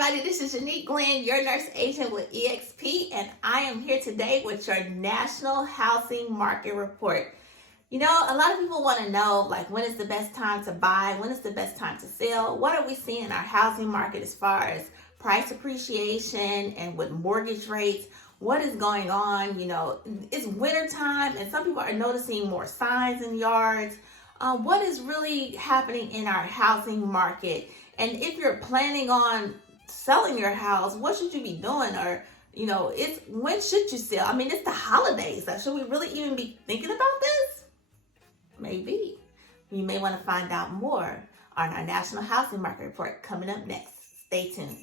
everybody, this is Genique your nurse agent with EXP, and I am here today with your National Housing Market Report. You know, a lot of people want to know, like, when is the best time to buy? When is the best time to sell? What are we seeing in our housing market as far as price appreciation and with mortgage rates? What is going on? You know, it's winter time and some people are noticing more signs in yards. What is really happening in our housing market? And if you're planning on selling your house, what should you be doing? Or, you know, when should you sell? I mean, it's the holidays. Should we really even be thinking about this? Maybe. You may want to find out more on our National Housing Market Report coming up next. Stay tuned.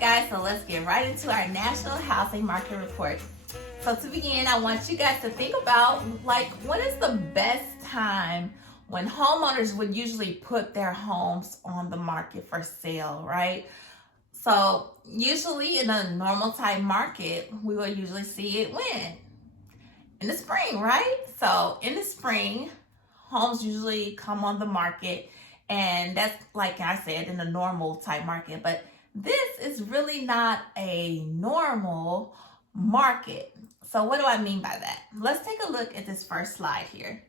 Guys, so let's get right into our National Housing Market Report. So to begin, I want you guys to think about, like, when is the best time when homeowners would usually put their homes on the market for sale, right? So usually in a normal type market, we will usually see it when? In the spring, right? So in the spring, homes usually come on the market, and that's, like I said, in the normal type market, but this is really not a normal market. So what do I mean by that? Let's take a look at this first slide here.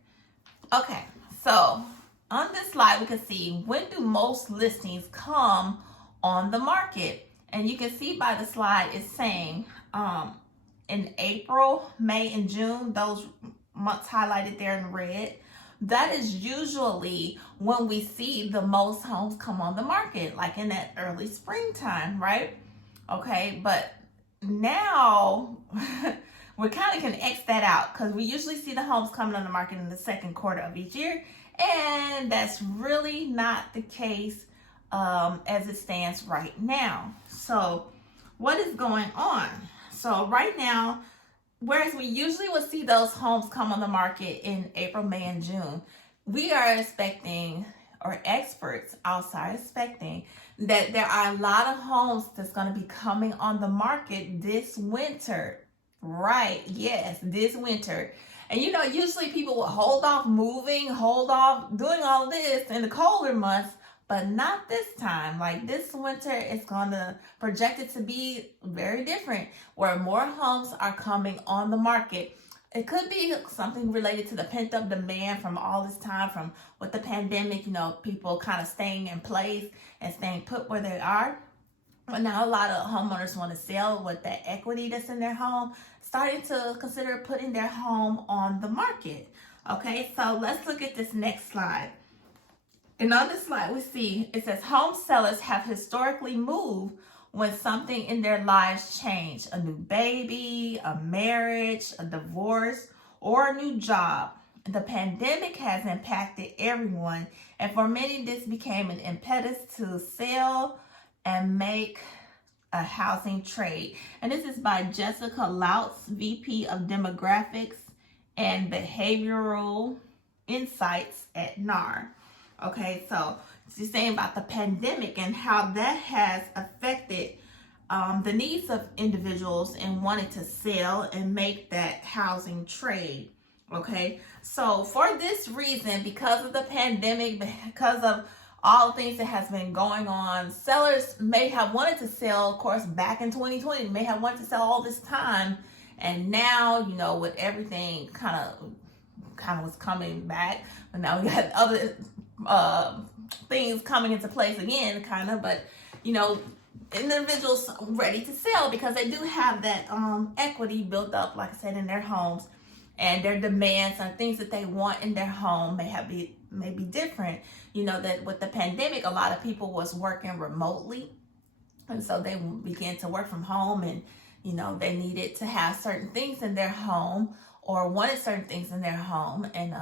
Okay, so on this slide, we can see when do most listings come on the market. And you can see by the slide, it's saying in April, May, and June, those months highlighted there in red. That is usually when we see the most homes come on the market, like in that early springtime, right? Okay, but now we kind of can X that out because we usually see the homes coming on the market in the second quarter of each year, and that's really not the case as it stands right now. So what is going on? So right now, whereas we usually would see those homes come on the market in April, May, and June, we are expecting, or experts also are expecting, that there are a lot of homes that's going to be coming on the market this winter. Right, yes, this winter. And you know, usually people will hold off moving, hold off doing all this in the colder months, but not this time. Like this winter, it's gonna projected to be very different, where more homes are coming on the market. It could be something related to the pent-up demand from all this time, from with the pandemic, you know, people kind of staying in place and staying put where they are. But now a lot of homeowners want to sell with that equity that's in their home, starting to consider putting their home on the market. Okay, so let's look at this next slide. And on this slide, we see it says home sellers have historically moved when something in their lives changed: a new baby, a marriage, a divorce, or a new job. The pandemic has impacted everyone, and for many, this became an impetus to sell and make a housing trade. And this is by Jessica Lautz, VP of Demographics and Behavioral Insights at NAR. Okay, so she's saying about the pandemic and how that has affected the needs of individuals and wanting to sell and make that housing trade. Okay, so for this reason, because of the pandemic, because of all the things that has been going on, sellers may have wanted to sell, of course, back in 2020, may have wanted to sell all this time. And now, you know, with everything kind of was coming back, but now we got other things coming into place again, kind of, but you know, individuals ready to sell because they do have that equity built up, like I said, in their homes, and their demands and things that they want in their home may be different. You know, that with the pandemic, a lot of people was working remotely, and so they began to work from home, and you know, they needed to have certain things in their home or wanted certain things in their home, and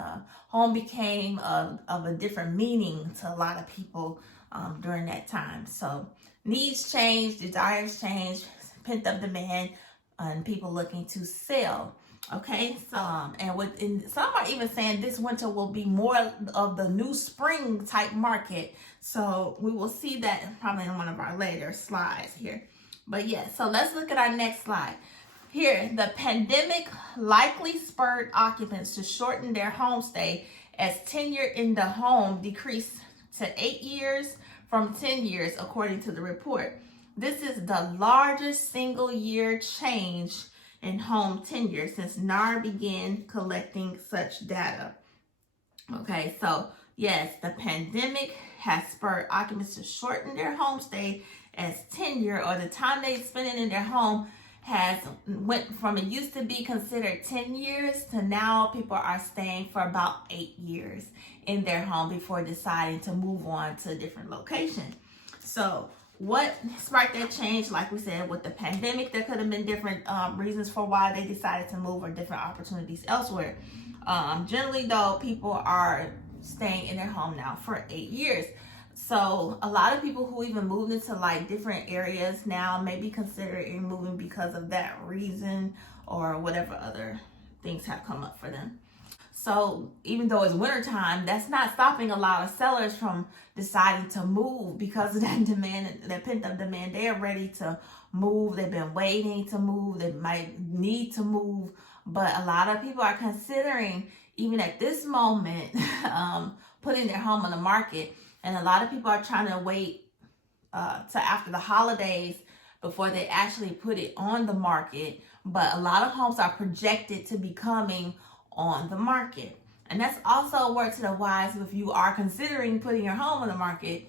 home became of a different meaning to a lot of people during that time. So needs changed, desires changed, pent up demand, and people looking to sell. Okay, so and some are even saying this winter will be more of the new spring type market. So we will see that probably in one of our later slides here. But yeah, so let's look at our next slide. Here, the pandemic likely spurred occupants to shorten their home stay as tenure in the home decreased to 8 years from 10 years, according to the report. This is the largest single year change in home tenure since NAR began collecting such data. Okay, so yes, the pandemic has spurred occupants to shorten their home stay as tenure, or the time they spend in their home, has went from, it used to be considered 10 years to now people are staying for about 8 years in their home before deciding to move on to a different location. So what sparked that change? Like we said, with the pandemic, there could have been different reasons for why they decided to move, or different opportunities elsewhere. Generally though, people are staying in their home now for 8 years. So a lot of people who even moved into like different areas now may be considering moving because of that reason, or whatever other things have come up for them. So even though it's wintertime, that's not stopping a lot of sellers from deciding to move because of that demand, that pent up demand. They are ready to move. They've been waiting to move. They might need to move. But a lot of people are considering, even at this moment, putting their home on the market. And a lot of people are trying to wait to after the holidays before they actually put it on the market. But a lot of homes are projected to be coming on the market. And that's also a word to the wise. If you are considering putting your home on the market,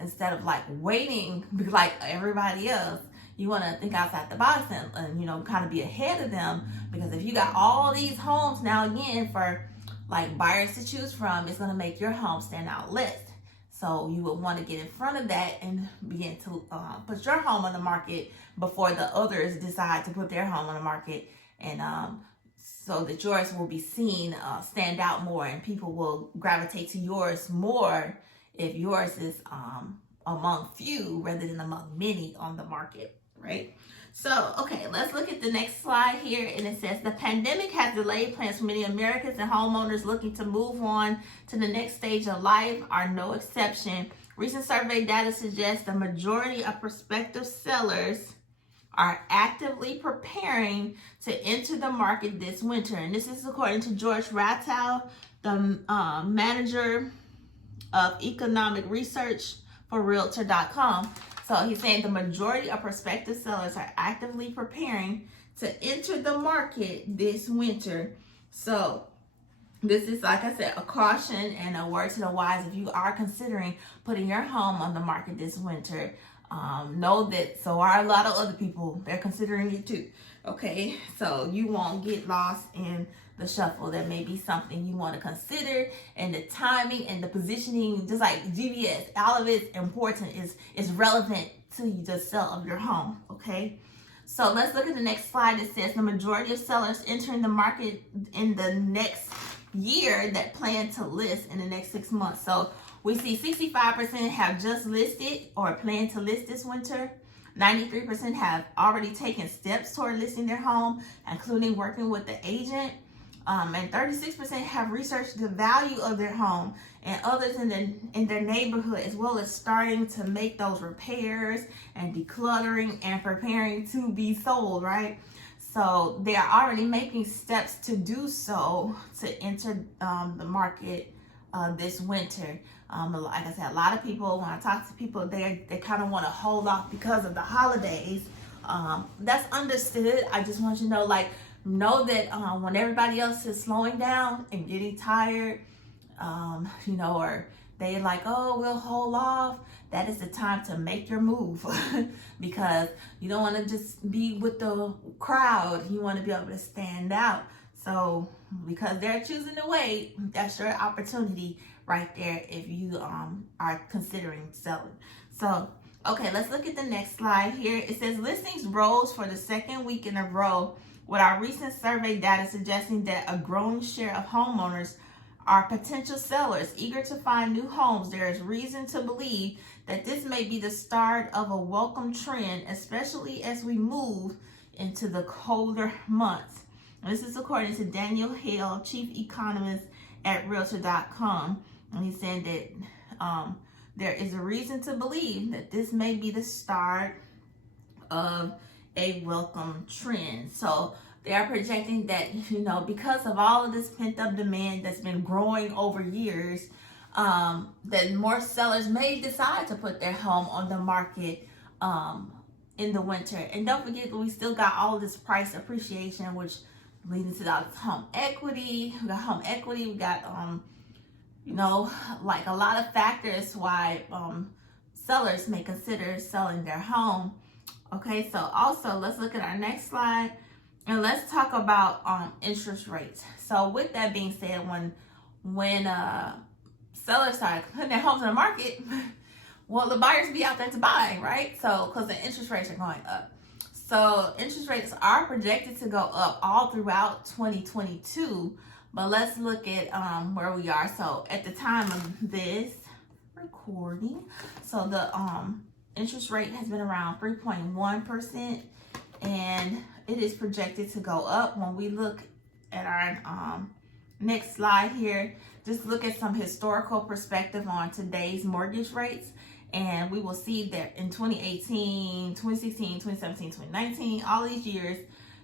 instead of like waiting like everybody else, you want to think outside the box and you know, kind of be ahead of them. Because if you got all these homes now, again, for like buyers to choose from, it's going to make your home stand out less. So you would want to get in front of that and begin to put your home on the market before the others decide to put their home on the market, and so that yours will be seen, stand out more, and people will gravitate to yours more if yours is among few rather than among many on the market, right? So, okay, let's look at the next slide here. And it says, the pandemic has delayed plans for many Americans, and homeowners looking to move on to the next stage of life are no exception. Recent survey data suggests the majority of prospective sellers are actively preparing to enter the market this winter. And this is according to George Rattow, the manager of economic research for Realtor.com. So he's saying the majority of prospective sellers are actively preparing to enter the market this winter. So this is, like I said, a caution and a word to the wise. If you are considering putting your home on the market this winter, know that so are a lot of other people. They're considering it too. Okay, so you won't get lost in the shuffle. There may be something you want to consider, and the timing and the positioning, just like GPS, all of it's important, is relevant to the sale of your home. Okay, so let's look at the next slide. It says the majority of sellers entering the market in the next year that plan to list in the next 6 months. So we see 65% have just listed or plan to list this winter. 93% have already taken steps toward listing their home, including working with the agent. And 36% have researched the value of their home and others in their neighborhood, as well as starting to make those repairs and decluttering and preparing to be sold, right? So they are already making steps to do so to enter the market this winter. Like I said, a lot of people, when I talk to people, they kind of want to hold off because of the holidays. That's understood. I just want you to know that when everybody else is slowing down and getting tired, or they like, oh, we'll hold off, that is the time to make your move because you don't want to just be with the crowd. You want to be able to stand out. So because they're choosing to wait, that's your opportunity right there if you are considering selling. So, okay, let's look at the next slide here. It says listings rose for the second week in a row, with our recent survey data suggesting that a growing share of homeowners are potential sellers eager to find new homes. There is reason to believe that this may be the start of a welcome trend, especially as we move into the colder months. And this is according to Daniel Hale, chief economist at Realtor.com. And he's saying that there is a reason to believe that this may be the start of a welcome trend. So they are projecting that, because of all of this pent up demand that's been growing over years, that more sellers may decide to put their home on the market in the winter. And don't forget that we still got all of this price appreciation, which leads to that home equity. We got home equity. We got, like a lot of factors why sellers may consider selling their home. Okay, so also let's look at our next slide and let's talk about interest rates. So with that being said, when sellers start putting their homes on the market, well, the buyers be out there to buy, right? So because the interest rates are going up. So interest rates are projected to go up all throughout 2022. But let's look at where we are. So at the time of this recording, so the interest rate has been around 3.1%, and it is projected to go up. When we look at our next slide here, just look at some historical perspective on today's mortgage rates, and we will see that in 2018, 2016, 2017, 2019, all these years,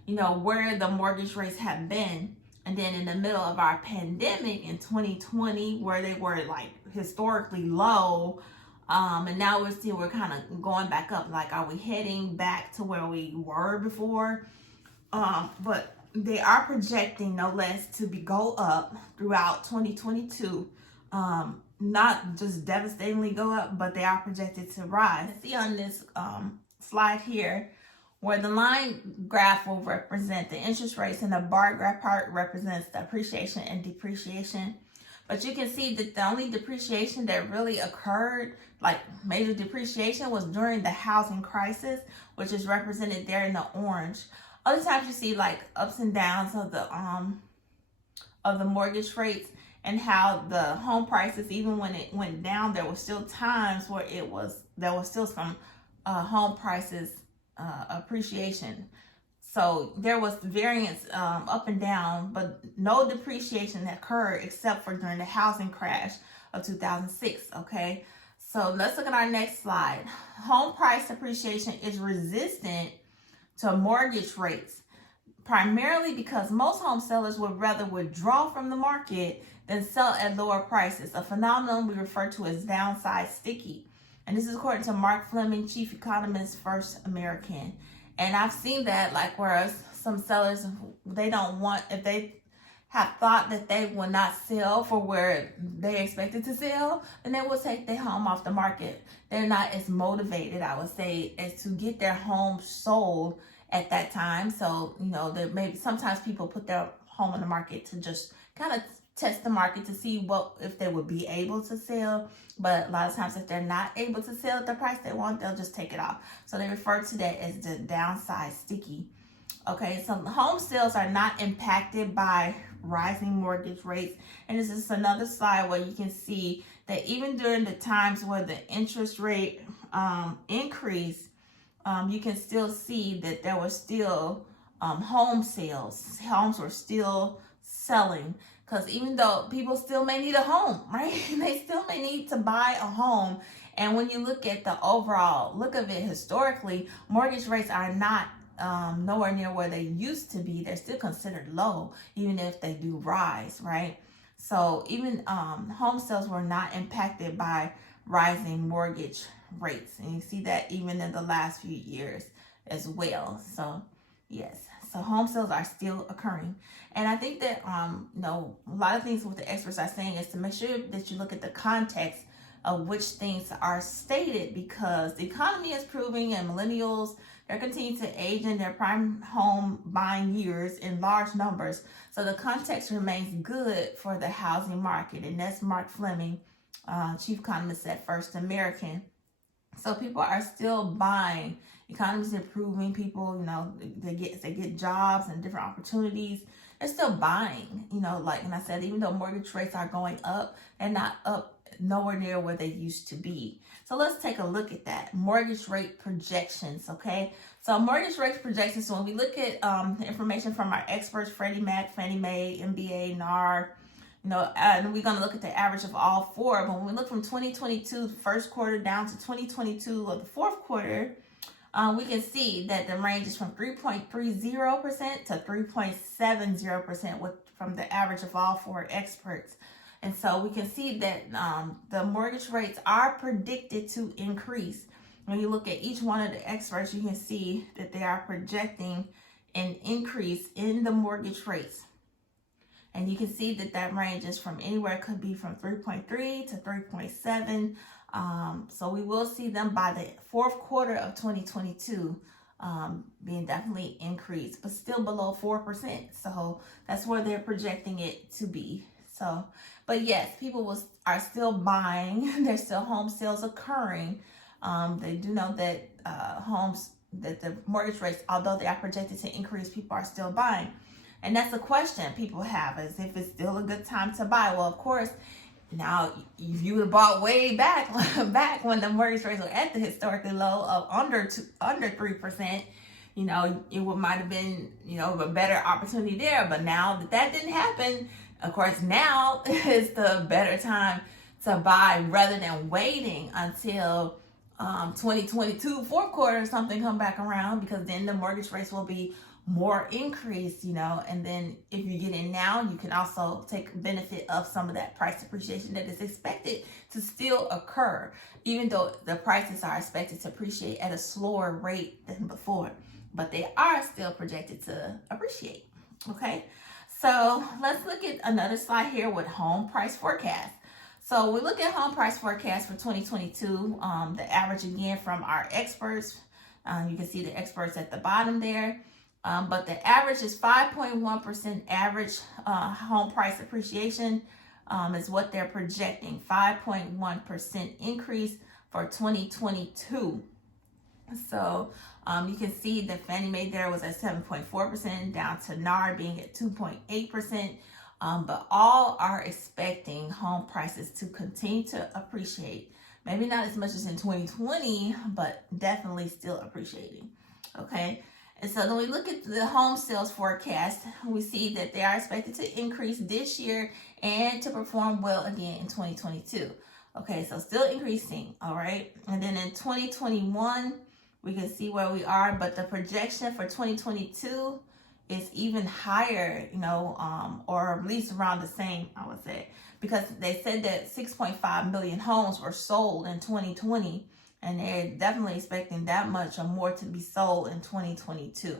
where the mortgage rates have been. And then in the middle of our pandemic in 2020, where they were like historically low, and now we're kind of going back up. Like, are we heading back to where we were before? But they are projecting, no less, to go up throughout 2022. Not just devastatingly go up, but they are projected to rise. See on this slide here, where the line graph will represent the interest rates and the bar graph part represents the appreciation and depreciation. But you can see that the only depreciation that really occurred, like major depreciation, was during the housing crisis, which is represented there in the orange. Other times you see like ups and downs of the mortgage rates, and how the home prices, even when it went down, there was still times where there was still some home prices appreciation. So there was variance up and down, but no depreciation occurred except for during the housing crash of 2006. Okay, so let's look at our next slide. Home price appreciation is resistant to mortgage rates, primarily because most home sellers would rather withdraw from the market than sell at lower prices, a phenomenon we refer to as downside sticky. And this is according to Mark Fleming, chief economist, First American. And I've seen that, like, whereas some sellers, they don't want, if they have thought that they will not sell for where they expected to sell, then they will take their home off the market. They're not as motivated, I would say, as to get their home sold at that time. So, maybe sometimes people put their home on the market to just kind of test the market to see if they would be able to sell. But a lot of times, if they're not able to sell at the price they want, they'll just take it off. So they refer to that as the downside sticky. Okay, so home sales are not impacted by rising mortgage rates. And this is another slide where you can see that even during the times where the interest rate increased, you can still see that there were still home sales. Homes were still selling. Because even though people still may need a home, right? They still may need to buy a home. And when you look at the overall look of it historically, mortgage rates are not nowhere near where they used to be. They're still considered low, even if they do rise, right? So even home sales were not impacted by rising mortgage rates. And you see that even in the last few years as well. So yes. So home sales are still occurring. And I think that, a lot of things what the experts are saying is to make sure that you look at the context of which things are stated, because the economy is proving and millennials, they're continuing to age in their prime home buying years in large numbers. So the context remains good for the housing market. And that's Mark Fleming, chief economist at First American. So people are still buying. Economy is improving. People, they get jobs and different opportunities. They're still buying. And I said, even though mortgage rates are going up, they're not up nowhere near where they used to be. So let's take a look at that. Mortgage rate projections. Okay. So mortgage rate projections. So when we look at the information from our experts, Freddie Mac, Fannie Mae, MBA, NAR, and we're going to look at the average of all four. But when we look from 2022, the first quarter, down to 2022 or the fourth quarter, we can see that the range is from 3.30% to 3.70% from the average of all four experts. And so we can see that the mortgage rates are predicted to increase. When you look at each one of the experts, you can see that they are projecting an increase in the mortgage rates. And you can see that that range is from anywhere, it could be from 3.3 to 3.7. So we will see them by the fourth quarter of 2022 being definitely increased, but still below 4%. So that's where they're projecting it to be. So, but yes, people are still buying. There's still home sales occurring. They do know that that the mortgage rates, although they are projected to increase, people are still buying. And that's the question people have, is if it's still a good time to buy. Well, of course, now if you would have bought way back when the mortgage rates were at the historically low of under 3%, it might have been, a better opportunity there. But now that didn't happen, of course, now is the better time to buy rather than waiting until 2022 fourth quarter or something come back around, because then the mortgage rates will be more increased, and then if you get in now, you can also take benefit of some of that price appreciation that is expected to still occur, even though the prices are expected to appreciate at a slower rate than before, but they are still projected to appreciate. Okay, so let's look at another slide here with home price forecast. So we look at home price forecast for 2022, the average again from our experts. You can see the experts at the bottom there. But the average is 5.1% average home price appreciation is what they're projecting. 5.1% increase for 2022. So you can see that Fannie Mae there was at 7.4%, down to NAR being at 2.8%. But all are expecting home prices to continue to appreciate. Maybe not as much as in 2020, but definitely still appreciating. Okay. And so when we look at the home sales forecast, we see that they are expected to increase this year and to perform well again in 2022. Okay, so still increasing, all right? And then in 2021, we can see where we are, but the projection for 2022 is even higher, or at least around the same, I would say, because they said that 6.5 million homes were sold in 2020. And they're definitely expecting that much or more to be sold in 2022.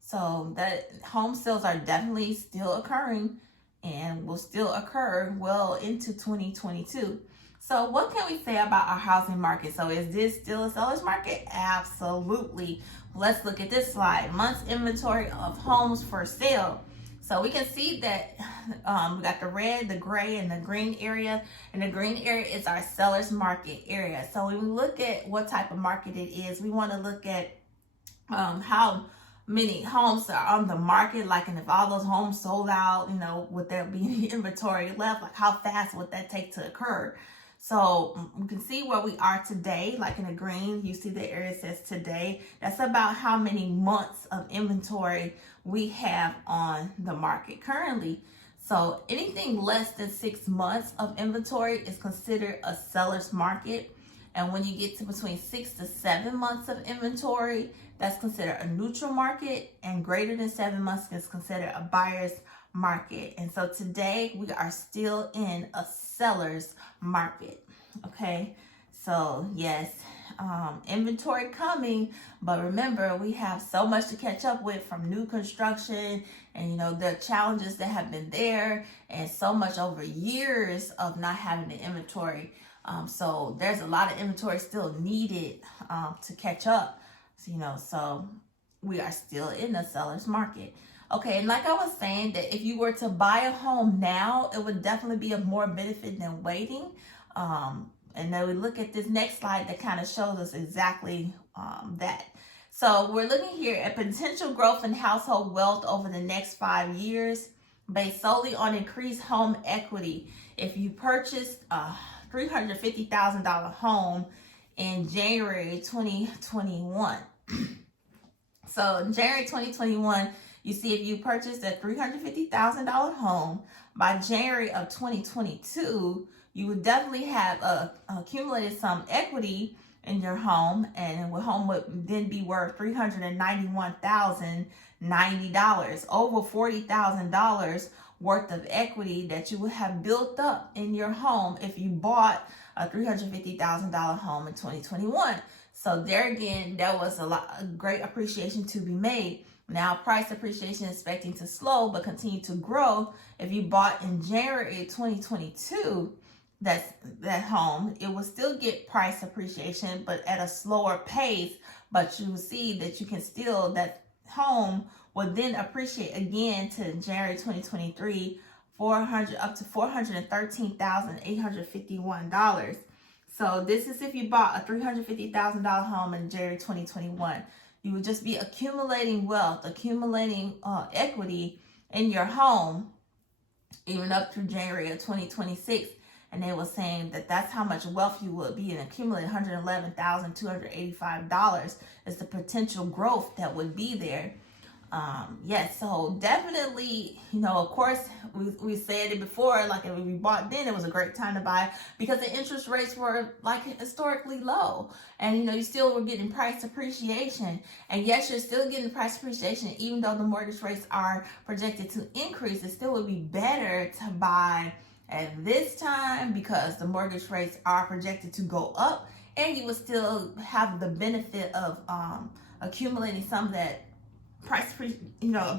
So that home sales are definitely still occurring and will still occur well into 2022. So what can we say about our housing market? So is this still a seller's market? Absolutely. Let's look at this slide. Months inventory of homes for sale. So we can see that we got the red, the gray, and the green area. And the green area is our seller's market area. So when we look at what type of market it is, we want to look at how many homes are on the market, and if all those homes sold out, would there be any inventory left? Like how fast would that take to occur? So we can see where we are today, like in the green, you see the area says today. That's about how many months of inventory we have on the market currently. So anything less than 6 months of inventory is considered a seller's market. And when you get to between 6 to 7 months of inventory, that's considered a neutral market, and greater than 7 months is considered a buyer's market. And so today we are still in a seller's market. Okay, so yes, inventory coming, but remember, we have so much to catch up with from new construction and the challenges that have been there, and so much over years of not having the inventory. So there's a lot of inventory still needed to catch up. So we are still in the seller's market. Okay, and like I was saying, that if you were to buy a home now, it would definitely be of more benefit than waiting. And then we look at this next slide that kind of shows us exactly that. So we're looking here at potential growth in household wealth over the next 5 years based solely on increased home equity. If you purchased a $350,000 home in January 2021. So in January 2021, you see if you purchased a $350,000 home, by January of 2022, you would definitely have accumulated some equity in your home, and your home would then be worth $391,090, over $40,000 worth of equity that you would have built up in your home if you bought a $350,000 home in 2021. So there again, that was a great appreciation to be made. Now, price appreciation is expecting to slow but continue to grow. If you bought in January 2022, that home, it will still get price appreciation, but at a slower pace. But you will see that you can still, that home will then appreciate again to January 2023, up to $413,851. So this is if you bought a $350,000 home in January 2021. You would just be accumulating wealth, accumulating equity in your home, even up through January of 2026. And they were saying that that's how much wealth you would be, and accumulate $111,285 is the potential growth that would be there. Yes, so definitely, of course, we said it before, like if we bought then, it was a great time to buy because the interest rates were like historically low, and you still were getting price appreciation. And yes, you're still getting price appreciation, even though the mortgage rates are projected to increase. It still would be better to buy at this time because the mortgage rates are projected to go up, and you would still have the benefit of accumulating some of that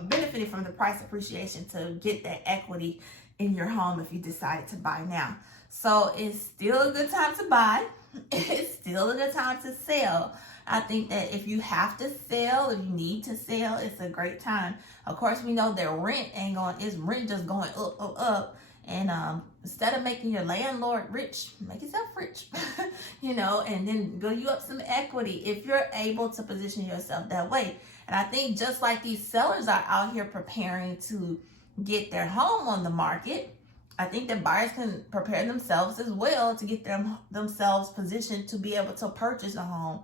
benefiting from the price appreciation to get that equity in your home if you decide to buy now. So it's still a good time to buy. It's still a good time to sell. I think that if you have to sell, if you need to sell, it's a great time. Of course, we know that rent just going up. And instead of making your landlord rich, make yourself rich, and then build you up some equity if you're able to position yourself that way. And I think just like these sellers are out here preparing to get their home on the market, I think that buyers can prepare themselves as well to get themselves positioned to be able to purchase a home.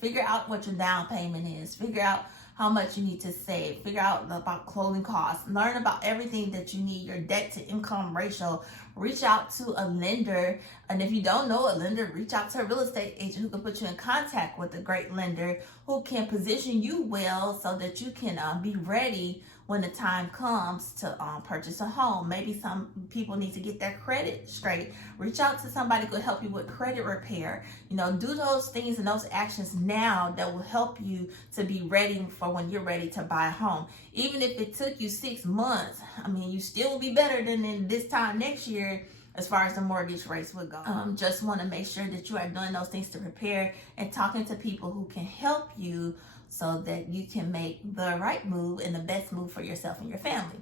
Figure out what your down payment is, figure out how much you need to save, figure out about closing costs, learn about everything that you need, your debt to income ratio, reach out to a lender. And if you don't know a lender, reach out to a real estate agent who can put you in contact with a great lender who can position you well so that you can be ready when the time comes to purchase a home. Maybe some people need to get their credit straight. Reach out to somebody who could help you with credit repair. Do those things and those actions now that will help you to be ready for when you're ready to buy a home. Even if it took you 6 months, you still will be better than in this time next year as far as the mortgage rates would go. Just want to make sure that you are doing those things to prepare and talking to people who can help you so that you can make the right move and the best move for yourself and your family.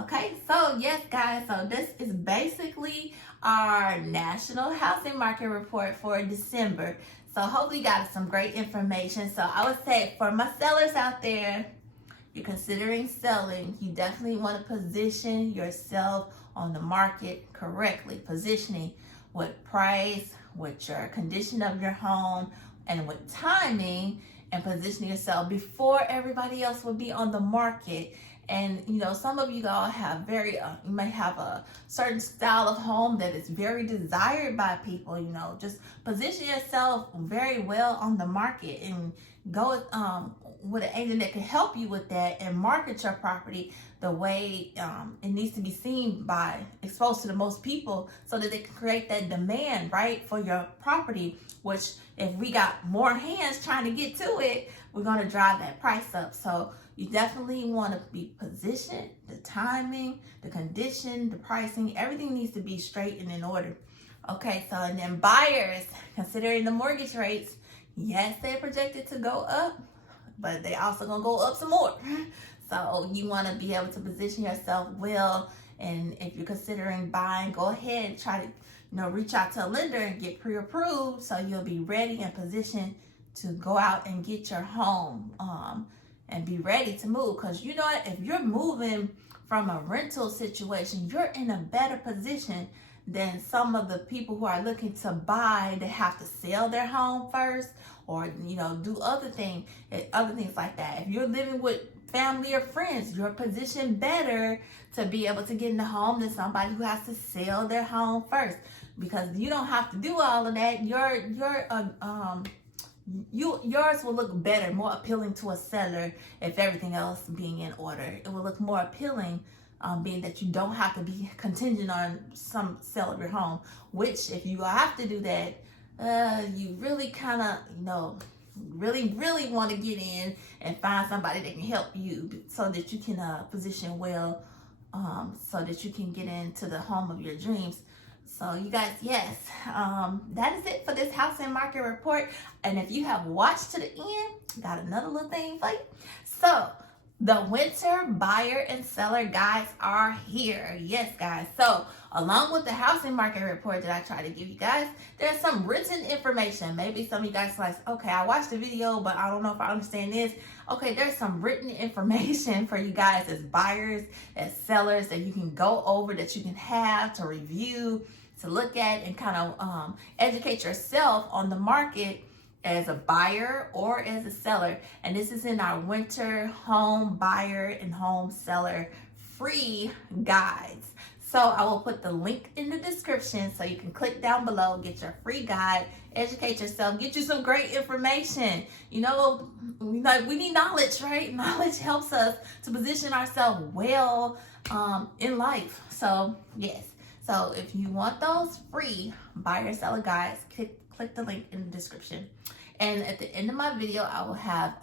Okay, so yes, guys, so this is basically our national housing market report for December. So hopefully you got some great information. So I would say for my sellers out there, you're considering selling, you definitely want to position yourself on the market correctly. Positioning with price, with your condition of your home, and with timing, and positioning yourself before everybody else will be on the market. And some of you all have you may have a certain style of home that is very desired by people. Just position yourself very well on the market and go with an agent that can help you with that and market your property the way it needs to be seen by, exposed to the most people, so that they can create that demand, right, for your property, which if we got more hands trying to get to it, we're going to drive that price up. So you definitely want to be positioned, the timing, the condition, the pricing, everything needs to be straight and in order. Okay, so and then buyers, considering the mortgage rates, yes, they're projected to go up, but they also going to go up some more. So you want to be able to position yourself well. And if you're considering buying, go ahead and try to reach out to a lender and get pre-approved so you'll be ready and positioned to go out and get your home and be ready to move. Because if you're moving from a rental situation, you're in a better position than some of the people who are looking to buy. They have to sell their home first, or do other things like that. If you're living with family or friends, you're positioned better to be able to get in the home than somebody who has to sell their home first. because you don't have to do all of that. Yours will look better, more appealing to a seller if everything else being in order. It will look more appealing, being that you don't have to be contingent on some sale of your home, which if you have to do that, you really kind of, really want to get in and find somebody that can help you so that you can position well, so that you can get into the home of your dreams. So you guys, yes, that is it for this housing market report. And if you have watched to the end, got another little thing for you. So the winter buyer and seller guides are here. Yes, guys. So along with the housing market report that I try to give you guys, there's some written information. Maybe some of you guys are like, okay, I watched the video, but I don't know if I understand this. Okay, there's some written information for you guys as buyers, as sellers, that you can go over, that you can have to review, to look at, and kind of educate yourself on the market as a buyer or as a seller. And this is in our winter home buyer and home seller free guides. So I will put the link in the description so you can click down below, get your free guide, educate yourself, get you some great information. We need knowledge, right? Knowledge helps us to position ourselves well in life. So yes. So if you want those free buyer seller guides, click the link in the description. And at the end of my video, I will have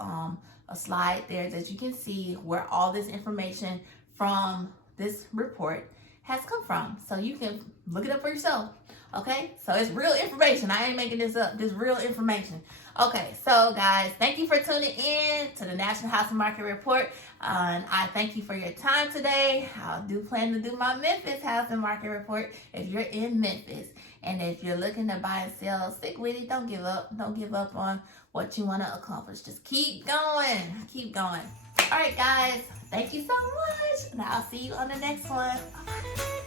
a slide there that you can see where all this information from this report has come from. So you can look it up for yourself. Okay, so it's real information. I ain't making this up. This real information. Okay, so guys, thank you for tuning in to the National Housing Market Report. And I thank you for your time today. I do plan to do my Memphis Housing Market Report if you're in Memphis. And if you're looking to buy and sell, stick with it. Don't give up. Don't give up on what you want to accomplish. Just keep going. Keep going. All right, guys. Thank you so much. And I'll see you on the next one. Bye.